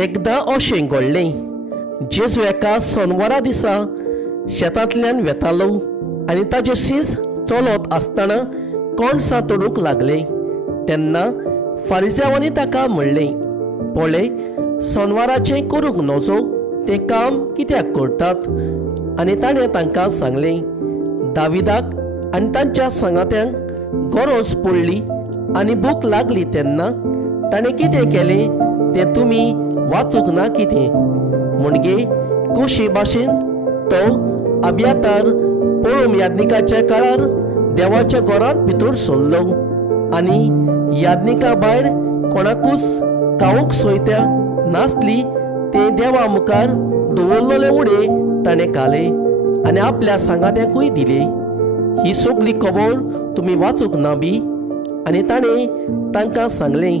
एकदां अशें घडलें. जेजू एका सोनवारा दिसा शेतांतल्यान वेतालो आनी ताचें शीस चलत आसतना कणसां तोडूंक लागलें. तेन्ना फारिसांवांनी ताका म्हणलें, पळय, सोनवाराचें करूंक नजो, तें काम कित्याक करतात? आनी ताणें तांकां सांगलें, दाविदाक आनी तांच्या सांगात्यांक गरज पडली आनी भूक लागली तेन्ना ताणें कितें केलें तें तुमी वाचूंक ना कितें? म्हणजे कशे भाशेन तो अब्यातार पळोवन याज्ञिकाच्या काळार देवाच्या घरांत भितर सरलो आनी याज्ञिका भायर कोणाकूच खावंक सोयत्या नासली तें देवा मुखार दवरलेले उडे ताणें खाले आनी आपल्या सांगात्यांकूय दिले. ही सगळी खबर तुमी वाचूंक ना बी? आनी ताणें तांकां सांगलें,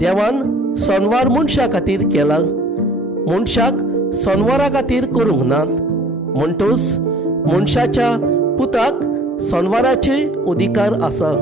देवान सोनवार मनशा खातीर केला, मनशाक सोनवारा खातीर करूंक नात. म्हणटूच मनशाच्या पुताक सोनवाराचे अधिकार आसा.